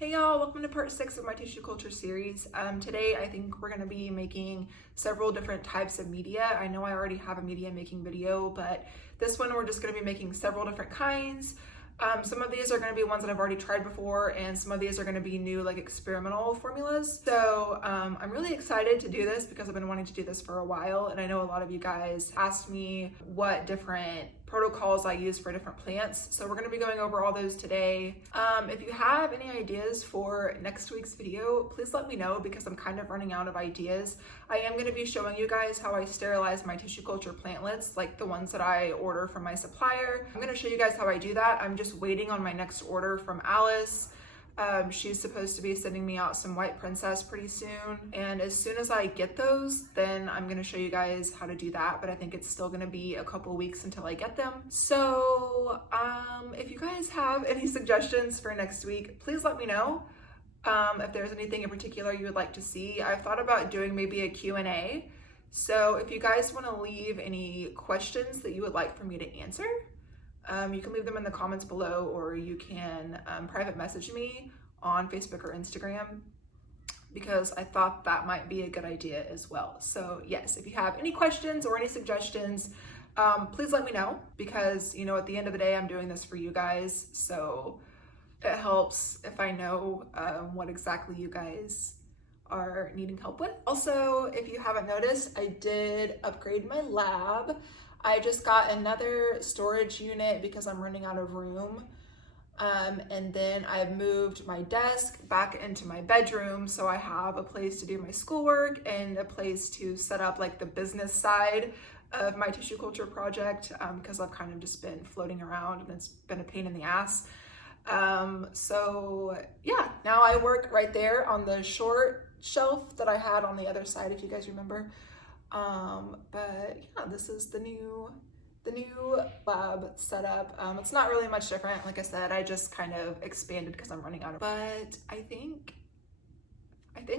Hey y'all, welcome to part 6 of my tissue culture series. Today I think we're going to be making several different types of media. I know I already have a media making video, but this one we're just going to be making several different kinds. Some of these are going to be ones that I've already tried before, and some of these are going to be new, like experimental formulas. So I'm really excited to do this because I've been wanting to do this for a while, and I know a lot of you guys asked me what different protocols I use for different plants. So we're going to be going over all those today. If you have any ideas for next week's video, please let me know because I'm kind of running out of ideas. I am going to be showing you guys how I sterilize my tissue culture plantlets, like the ones that I order from my supplier. I'm going to show you guys how I do that. I'm just waiting on my next order from Alice. She's supposed to be sending me out some white princess pretty soon, and as soon as I get those, then I'm gonna show you guys how to do that, but I think it's still gonna be a couple weeks until I get them. So if you guys have any suggestions for next week, please let me know. If there's anything in particular you would like to see. I've thought about doing maybe a Q&A, so if you guys want to leave any questions that you would like for me to answer, you can leave them in the comments below, or you can private message me on Facebook or Instagram, because I thought that might be a good idea as well. So yes, if you have any questions or any suggestions, please let me know, because you know, at the end of the day, I'm doing this for you guys. So it helps if I know what exactly you guys are needing help with. Also, if you haven't noticed, I did upgrade my lab. I just got another storage unit because I'm running out of room. And then I've moved my desk back into my bedroom, so I have a place to do my schoolwork and a place to set up like the business side of my tissue culture project, because I've kind of just been floating around and it's been a pain in the ass. So yeah, now I work right there on the short shelf that I had on the other side, if you guys remember. But yeah, this is the new lab setup. It's not really much different. Like I said, I just kind of expanded because I'm running out of, but I think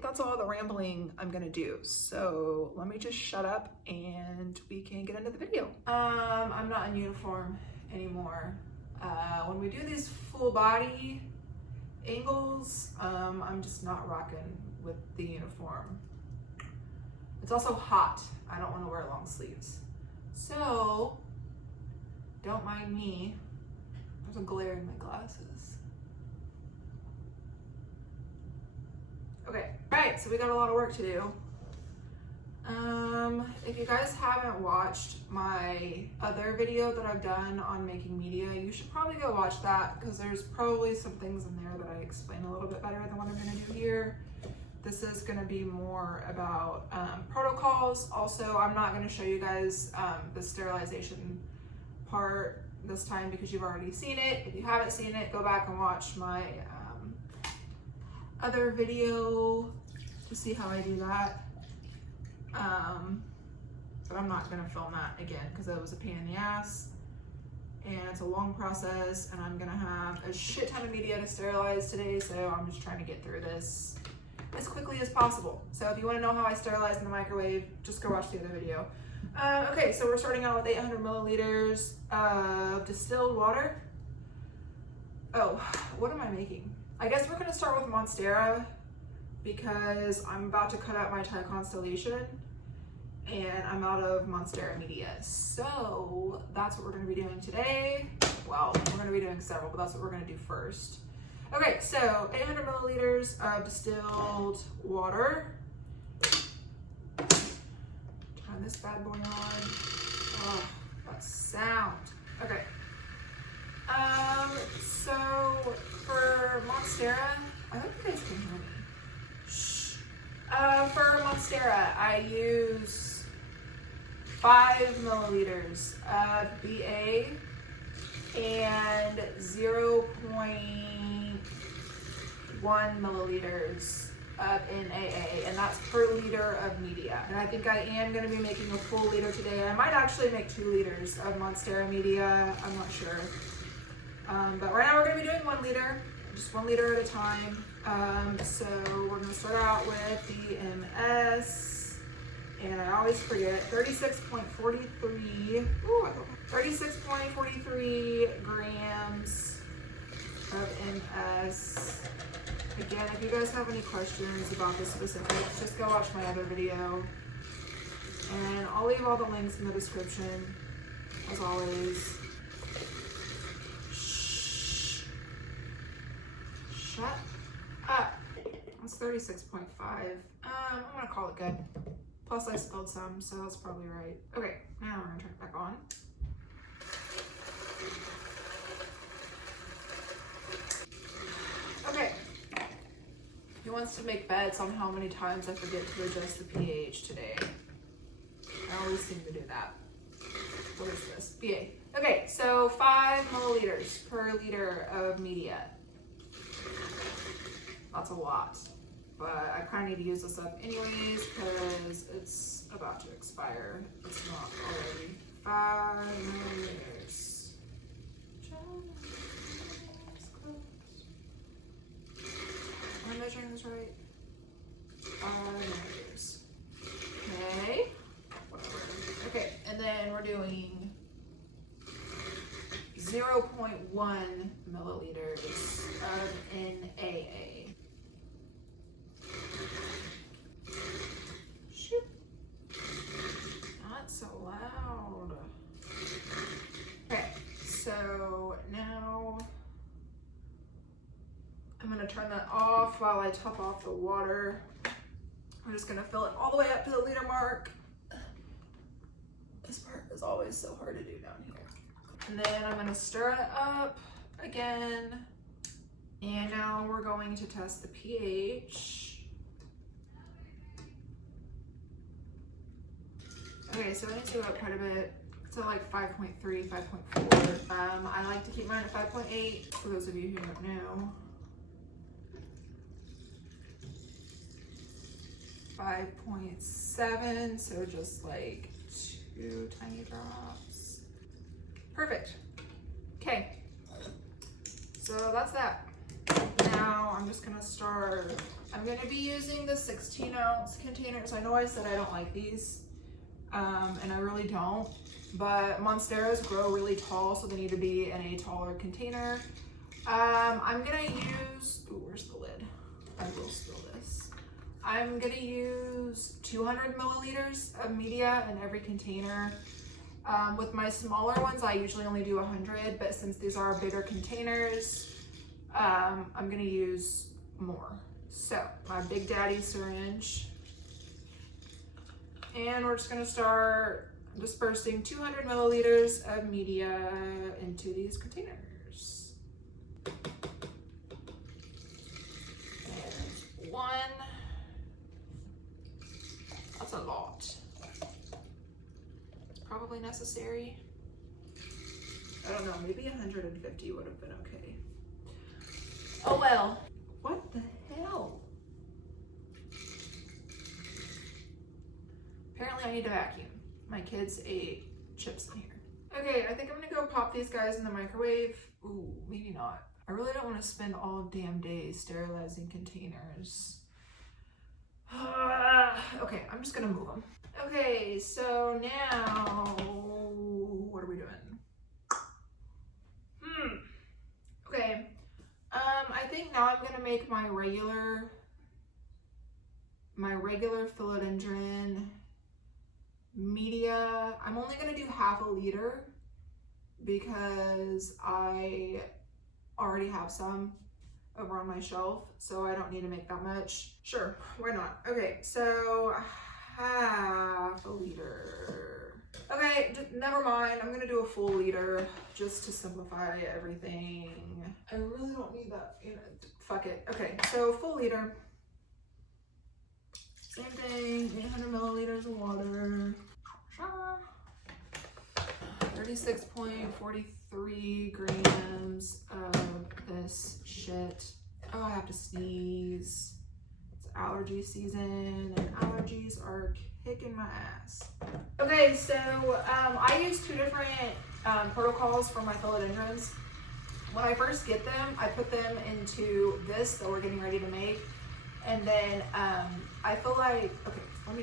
that's all the rambling I'm gonna do. So let me just shut up and we can get into the video. I'm not in uniform anymore. When we do these full body angles, I'm just not rocking with the uniform. It's also hot. I don't want to wear long sleeves. So, don't mind me. There's a glare in my glasses. Okay, all right, so we got a lot of work to do. If you guys haven't watched my other video that I've done on making media, you should probably go watch that, because there's probably some things in there that I explain a little bit better than what I'm gonna do here. This is going to be more about protocols. Also, I'm not going to show you guys the sterilization part this time because you've already seen it. If you haven't seen it, go back and watch my other video to see how I do that. But I'm not going to film that again because it was a pain in the ass and it's a long process, and I'm going to have a shit ton of media to sterilize today, so I'm just trying to get through this as quickly as possible. So if you want to know how I sterilize in the microwave, just go watch the other video. Okay, so we're starting out with 800 milliliters of distilled water. Oh, what am I making? I guess we're going to start with Monstera because I'm about to cut out my Tri-Constellation and I'm out of Monstera media. So that's what we're going to be doing today. Well, we're going to be doing several, but that's what we're going to do first. Okay, so 800 milliliters of distilled water. Turn this bad boy on. Oh, that sound. Okay. So for Monstera, I hope you guys can hear me. Shh. For Monstera, I use 5 milliliters of BA and 0.1 milliliters of NAA, and that's per liter of media. And I think I am going to be making a full liter today. I might actually make 2 liters of Monstera media. I'm not sure. But right now we're going to be doing 1 liter, just 1 liter at a time. So we're going to start out with the MS, and I always forget, 36.43. 36.43 grams of MS Again, if you guys have any questions about the specifics, just go watch my other video. And I'll leave all the links in the description, as always. Shh. Shut up. That's 36.5. I'm gonna call it good. Plus I spilled some, so that's probably right. Okay, now we're gonna turn it back on. Okay. He wants to make bets on how many times I forget to adjust the pH today. I always seem to do that. What is this? BA. Okay, so 5 milliliters per liter of media. That's a lot, but I kind of need to use this up anyways because it's about to expire. It's not already. 5 milliliters. Am I measuring this right? 5 milliliters. Okay. Whatever. Okay, and then we're doing 0.1 milliliters of NaA. Shoot. Not so loud. Okay, so now I'm gonna turn that off while I top off the water. I'm just gonna fill it all the way up to the liter mark. This part is always so hard to do down here. And then I'm gonna stir it up again. And now we're going to test the pH. Okay, so I need to go up quite a bit. So like 5.3, 5.4. I like to keep mine at 5.8 for those of you who don't know. 5.7, so just like 2 tiny drops. Perfect. Okay, so that's that. Now I'm just gonna start. I'm gonna be using the 16-ounce containers. I know I said I don't like these, and I really don't, but Monsteras grow really tall, so they need to be in a taller container. I'm gonna use, ooh, where's the lid? I will spill this. I'm gonna use 200 milliliters of media in every container. With my smaller ones, I usually only do 100, but since these are bigger containers, I'm gonna use more. So, my Big Daddy syringe. And we're just gonna start dispersing 200 milliliters of media into these containers. And 1. That's a lot. It's probably necessary. I don't know, maybe 150 would have been okay. Oh well. What the hell? Apparently I need to vacuum. My kids ate chips in here. Okay, I think I'm gonna go pop these guys in the microwave. Ooh, maybe not. I really don't want to spend all damn day sterilizing containers. Okay, I'm just gonna move them. Okay, so now, what are we doing? Okay, I think now I'm gonna make my regular Philodendron media. I'm only gonna do half a liter because I already have some over on my shelf, so I don't need to make that much. Sure, why not? Okay, so half a liter. Okay, never mind. I'm gonna do a full liter just to simplify everything. I really don't need that. Fuck it. Okay, so full liter. Same thing, 800 milliliters of water. 36.43 grams of this shit. Oh, I have to sneeze. It's allergy season and allergies are kicking my ass. Okay, so I use 2 different protocols for my philodendrons. When I first get them, I put them into this that we're getting ready to make. And then I feel like, okay, let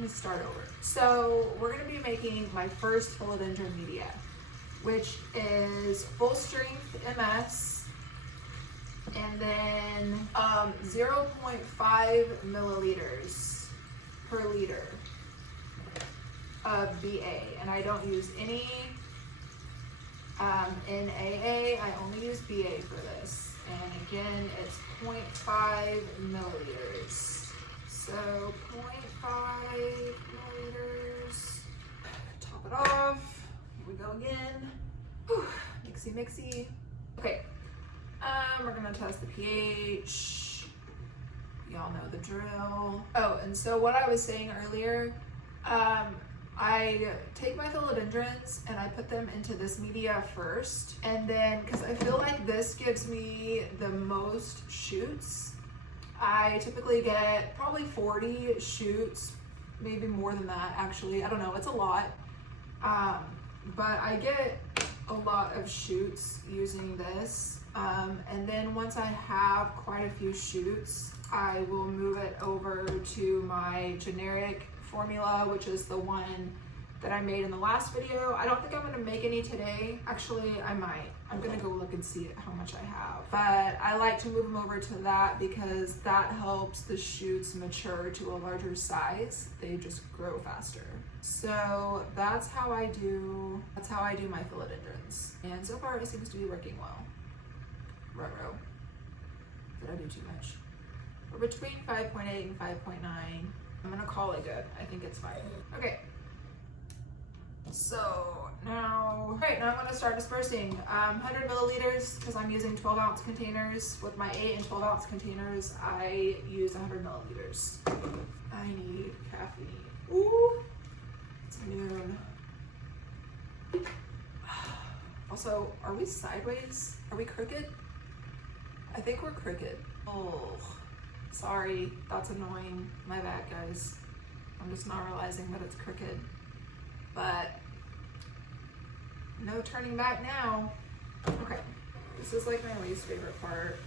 me start over. So we're gonna be making my first philodendron media, which is full strength MS. And then 0.5 milliliters per liter of BA. And I don't use any NAA, I only use BA for this. And again, it's 0.5 milliliters. So 0.5 milliliters. Top it off. Here we go again. Whew. Mixy, mixy. Okay. We're gonna test the pH. Y'all know the drill. Oh, and so what I was saying earlier, I take my philodendrons and I put them into this media first, and then because I feel like this gives me the most shoots. I typically get probably 40 shoots, maybe more than that actually. I don't know, it's a lot. But I get a lot of shoots using this. And then once I have quite a few shoots, I will move it over to my generic formula, which is the one that I made in the last video. I don't think I'm gonna make any today. Actually, I might. I'm gonna go look and see how much I have. But I like to move them over to that because that helps the shoots mature to a larger size. They just grow faster. So that's how I do my philodendrons. And so far it seems to be working well. Ruh-roh. Did I do too much? We're between 5.8 and 5.9. I'm gonna call it good. I think it's fine. Okay. So now I'm gonna start dispersing. 100 milliliters, because I'm using 12-ounce containers. With my 8 and 12-ounce containers, I use 100 milliliters. I need caffeine. Ooh, it's noon. Also, are we sideways? Are we crooked? I think we're crooked. Oh, sorry, that's annoying. My bad, guys. I'm just not realizing that it's crooked. But no turning back now. Okay, this is like my least favorite part.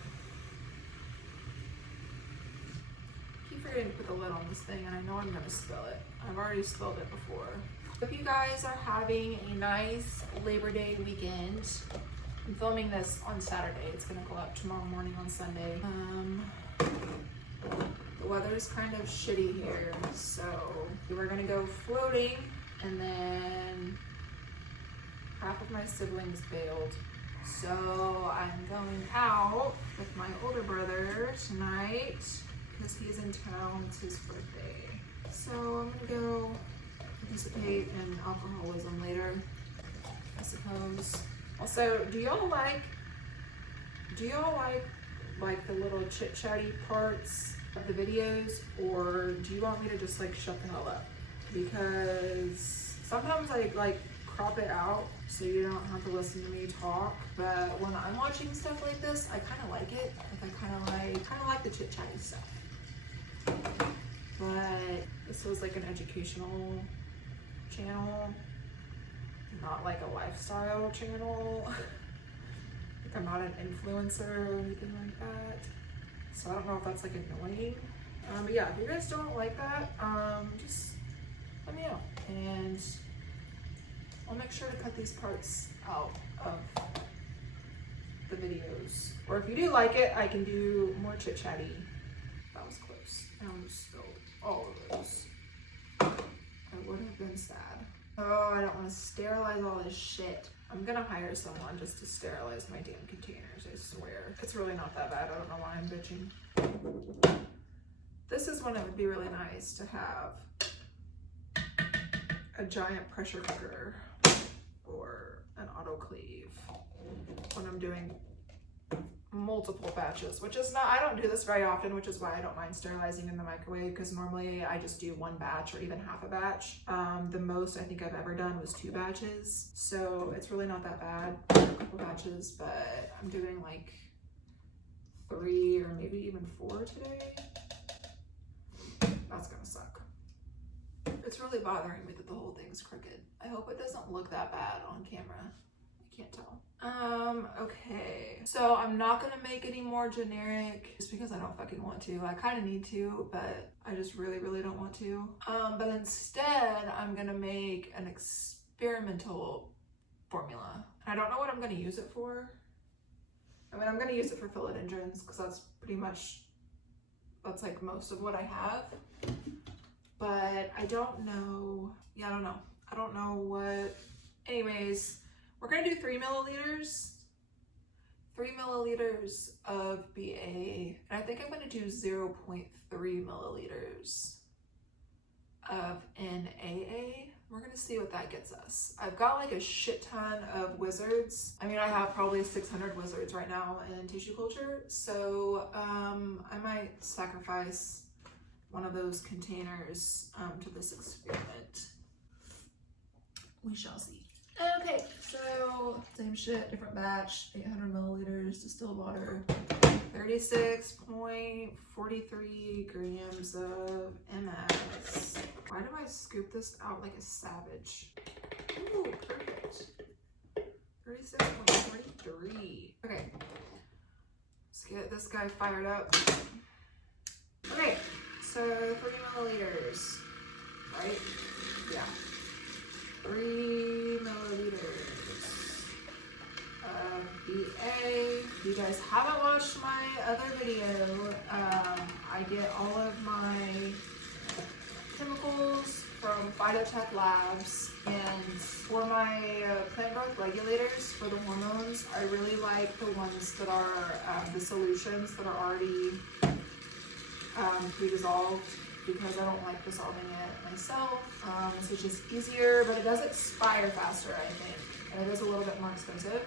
I keep forgetting to put the lid on this thing, and I know I'm gonna spill it. I've already spilled it before. Hope you guys are having a nice Labor Day weekend. I'm filming this on Saturday. It's gonna go up tomorrow morning on Sunday. The weather's kind of shitty here, so we're gonna go floating, and then half of my siblings bailed. So I'm going out with my older brother tonight because he's in town. It's his birthday. So I'm gonna go participate in alcoholism later, I suppose. Also, do y'all like the little chit-chatty parts of the videos, or do you want me to just like shut the hell up? Because sometimes I like crop it out so you don't have to listen to me talk, but when I'm watching stuff like this, I kind of like it. Like I kind of like the chit-chatty stuff. But this was like an educational channel, not like a lifestyle channel. Like I'm not an influencer or anything like that, so I don't know if that's like annoying. But yeah, if you guys don't like that, just let me know, and I'll make sure to cut these parts out of the videos. Or if you do like it, I can do more chit chatty. That was close. I almost spilled all of those. I would have been sad. Oh, I don't want to sterilize all this shit. I'm gonna hire someone just to sterilize my damn containers, I swear. It's really not that bad. I don't know why I'm bitching. This is when it would be really nice to have a giant pressure cooker or an autoclave when I'm doing multiple batches, which is not, I don't do this very often, which is why I don't mind sterilizing in the microwave, because normally I just do one batch or even half a batch. The most I think I've ever done was 2 batches, so it's really not that bad, a couple batches, but I'm doing like 3 or maybe even 4 today. That's gonna suck. It's really bothering me that the whole thing's crooked. I hope it doesn't look that bad on camera. I can't tell. Okay. So I'm not gonna make any more generic just because I don't fucking want to. I kind of need to, but I just really, really don't want to. But instead, I'm gonna make an experimental formula. I don't know what I'm gonna use it for. I mean, I'm gonna use it for philodendrons because that's pretty much, that's like most of what I have. But I don't know, yeah, I don't know what, anyways, we're gonna do 3 milliliters. 3 milliliters of BA, and I think I'm gonna do 0.3 milliliters of NAA. We're gonna see what that gets us. I've got like a shit ton of wizards. I mean, I have probably 600 wizards right now in tissue culture, so I might sacrifice one of those containers to this experiment. We shall see. Okay, so same shit, different batch, 800 milliliters distilled water, 36.43 grams of MS. Why do I scoop this out like a savage? Ooh, perfect. 36.43. Okay, let's get this guy fired up. Okay, so 30 milliliters, right? Yeah. 3 milliliters of BA. If you guys haven't watched my other video, I get all of my chemicals from Phytotech Labs, and for my plant growth regulators for the hormones, I really like the ones that are the solutions that are already pre-dissolved, because I don't like dissolving it myself. So it's just easier, but it does expire faster, I think, and it is a little bit more expensive.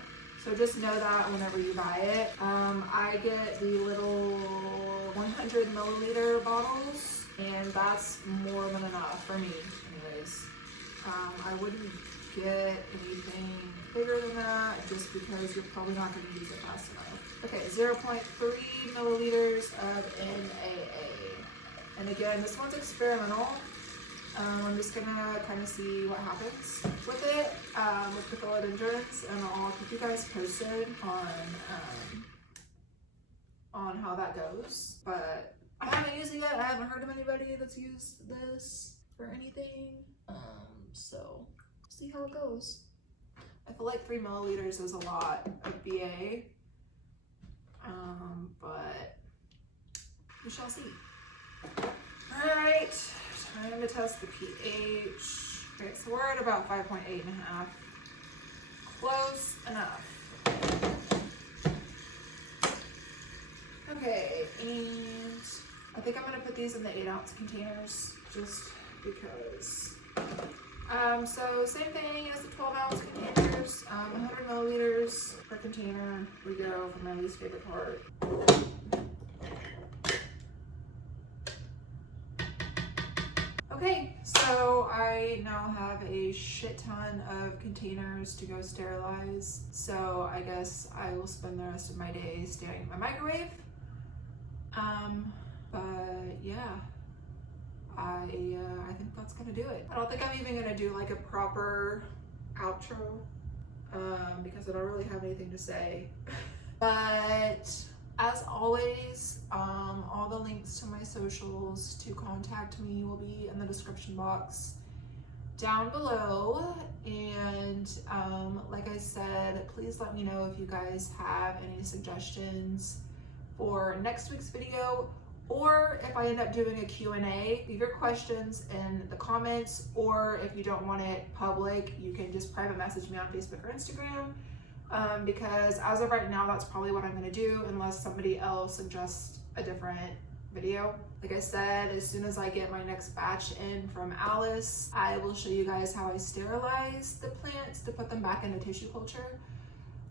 So just know that whenever you buy it. I get the little 100 milliliter bottles, and that's more than enough for me, anyways. I wouldn't get anything bigger than that, just because you're probably not going to use it fast enough. Okay, 0.3 milliliters of NAA. And again, this one's experimental. I'm just gonna kind of see what happens with it, with the philodendrons, and I'll keep you guys posted on how that goes. But I haven't used it yet. I haven't heard of anybody that's used this for anything. So see how it goes. I feel like 3 milliliters is a lot of BA, but we shall see. All right, time to test the pH. Okay, so we're at about 5.8.5. Close enough. Okay, and I think I'm gonna put these in the 8-ounce containers just because. So same thing as the 12-ounce containers, 100 milliliters per container. We go for my least favorite part. Okay, so I now have a shit ton of containers to go sterilize. So I guess I will spend the rest of my day staring at my microwave. But yeah, I think that's gonna do it. I don't think I'm even gonna do like a proper outro, because I don't really have anything to say. But as always, all the links to my socials to contact me will be in the description box down below. And like I said, please let me know if you guys have any suggestions for next week's video, or if I end up doing a Q&A. Leave your questions in the comments, or if you don't want it public, you can just private message me on Facebook or Instagram. Because as of right now, that's probably what I'm gonna do, unless somebody else suggests a different video. Like I said, as soon as I get my next batch in from Alice, I will show you guys how I sterilize the plants to put them back into tissue culture.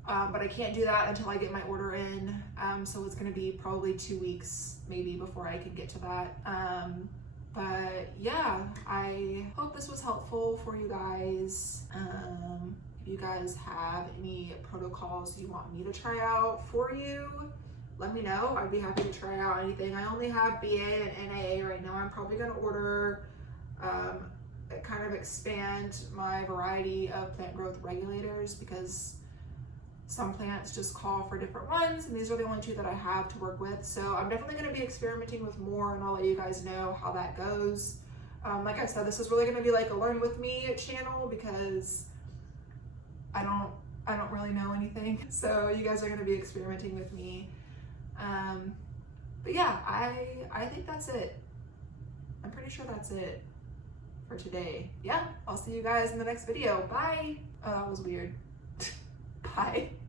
But I can't do that until I get my order in. So it's gonna be probably 2 weeks maybe before I can get to that. But yeah, I hope this was helpful for you guys. If you guys have any protocols you want me to try out for you, let me know. I'd be happy to try out anything. I only have BA and NAA right now. I'm probably gonna order, kind of expand my variety of plant growth regulators, because some plants just call for different ones, and these are the only 2 that I have to work with. So I'm definitely gonna be experimenting with more, and I'll let you guys know how that goes. Like I said, this is really gonna be like a learn with me channel, because I I don't really know anything. So you guys are gonna be experimenting with me. But yeah, I think that's it. I'm pretty sure that's it for today. Yeah, I'll see you guys in the next video. Bye. Oh, that was weird. Bye.